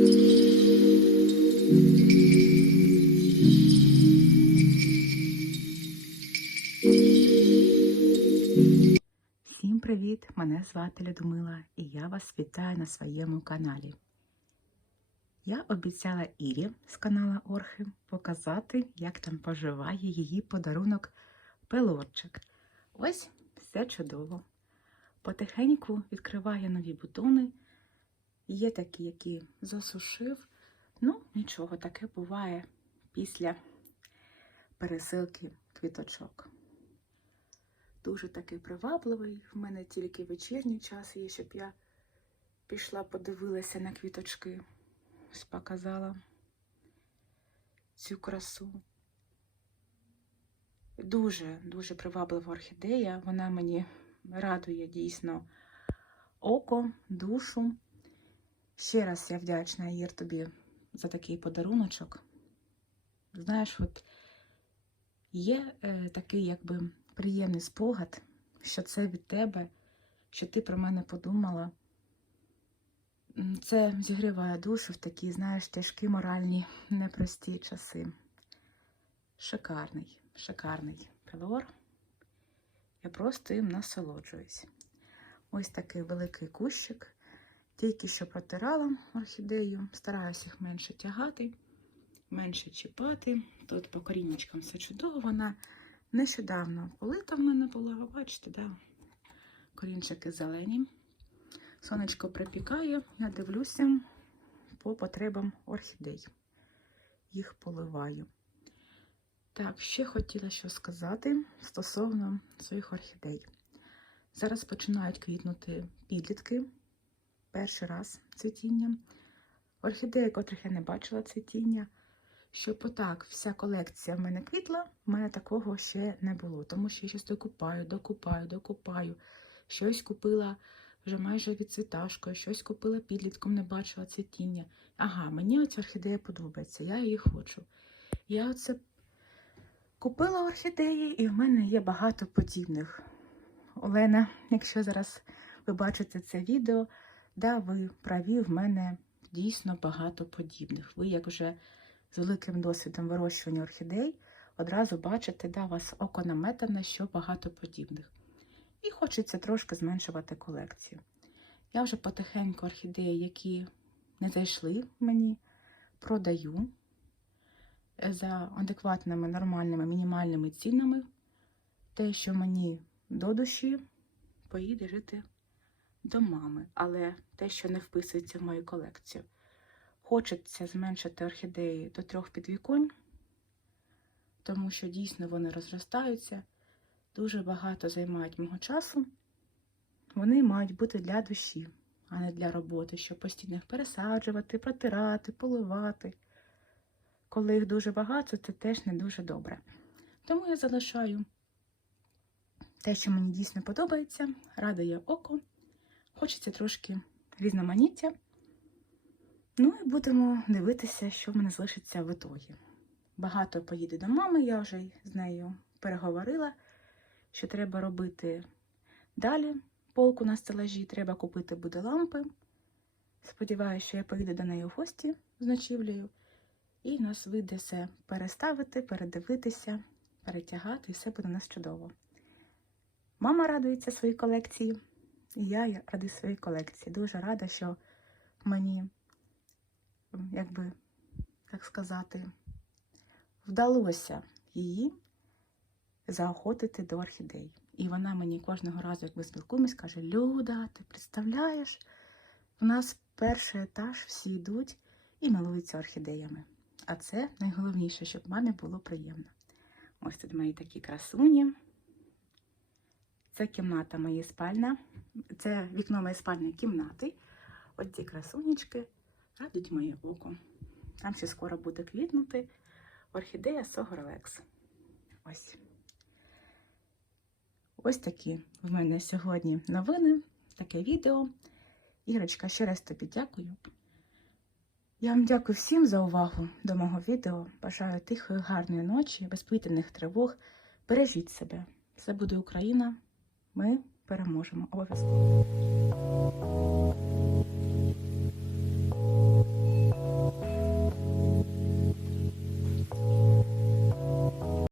Всім привіт! Мене звати Людмила і я вас вітаю на своєму каналі. Я обіцяла Ірі з канала Орхи показати, як там поживає її подарунок пелорчик. Ось все чудово. Потихеньку відкриває нові бутони. Є такі, які засушив. Ну, нічого, таке буває після пересилки квіточок. Дуже такий привабливий. В мене тільки вечірній час є, щоб я пішла, подивилася на квіточки, ось показала цю красу. Дуже, дуже приваблива орхідея. Вона мені радує дійсно око, душу. Ще раз я вдячна, Ір, тобі за такий подаруночок. Знаєш, от є е, такий, якби приємний спогад, що це від тебе, що ти про мене подумала. Це зігріває душу в такі, знаєш, тяжкі моральні, непрості часи. Шикарний, шикарний пелор. Я просто їм насолоджуюсь. Ось такий великий кущик. Тільки що протирала орхідею, стараюся їх менше тягати, менше чіпати. Тут по корінечкам все чудово. Вона Нещодавно полита в мене була, ви бачите, да? корінчики зелені. Сонечко припікає, я дивлюся по потребам орхідей. Їх поливаю. Так, ще хотіла що сказати стосовно своїх орхідей. Зараз починають квітнути підлітки. Перший раз цвітіння. Орхідеї, котрих я не бачила цвітіння щоб отак вся колекція в мене квітла, в мене такого ще не було. Тому що я щось докупаю, докупаю, докупаю. Щось купила вже майже відцвіташкою, щось купила підлітком, не бачила цвітіння. Ага, мені оця орхідея подобається, я її хочу. Я оце купила орхідеї, і в мене є багато подібних. Олена, якщо зараз ви бачите це відео, да, ви праві, в мене дійсно багато подібних. Ви як вже з великим досвідом вирощування орхідей, одразу бачите, да, вас око наметане, що багато подібних. І хочеться трошки зменшувати колекцію. Я вже потихеньку орхідеї, які не зайшли мені, продаю за адекватними, нормальними, мінімальними цінами. Те, що мені до душі, поїде жити до мами, але те, що не вписується в мою колекцію. Хочеться зменшити орхідеї до трьох підвіконь, тому що дійсно вони розростаються, дуже багато займають мого часу. Вони мають бути для душі, а не для роботи, щоб постійно їх пересаджувати, протирати, поливати. Коли їх дуже багато, це теж не дуже добре. Тому я залишаю те, що мені дійсно подобається, радує око, хочеться трошки різноманіття. Ну і будемо дивитися, що в мене залишиться в ітогі. Багато поїде до мами, я вже з нею переговорила, що треба робити далі. Полку на стелажі, треба купити буде лампи. Сподіваюся, що я поїду до неї в гості з ночівлею, і в нас вийде все переставити, передивитися, перетягати, і все буде у нас чудово. Мама радується своїй колекції, і я радий своїй колекції. Дуже рада, що мені якби, так сказати, вдалося її заохотити до орхідей. І вона мені кожного разу, як ми спілкуємось, каже: Люда, ти представляєш, у нас перший етаж всі йдуть і милуються орхідеями. А це найголовніше, щоб мамі було приємно. Ось тут мої такі красуні. Це кімната моєї спальня. Це вікно моєї спальної кімнати. Ось ці красунечки радують моє око. Там ще скоро буде квітнути орхідея Согорлекс. Ось. Ось такі в мене сьогодні новини, таке відео. Ірочка, ще раз тобі дякую. Я вам дякую всім за увагу до мого відео. Бажаю тихої, гарної ночі, безповітряних тривог. Бережіть себе. Все буде Україна. Ми переможемо обов'язково.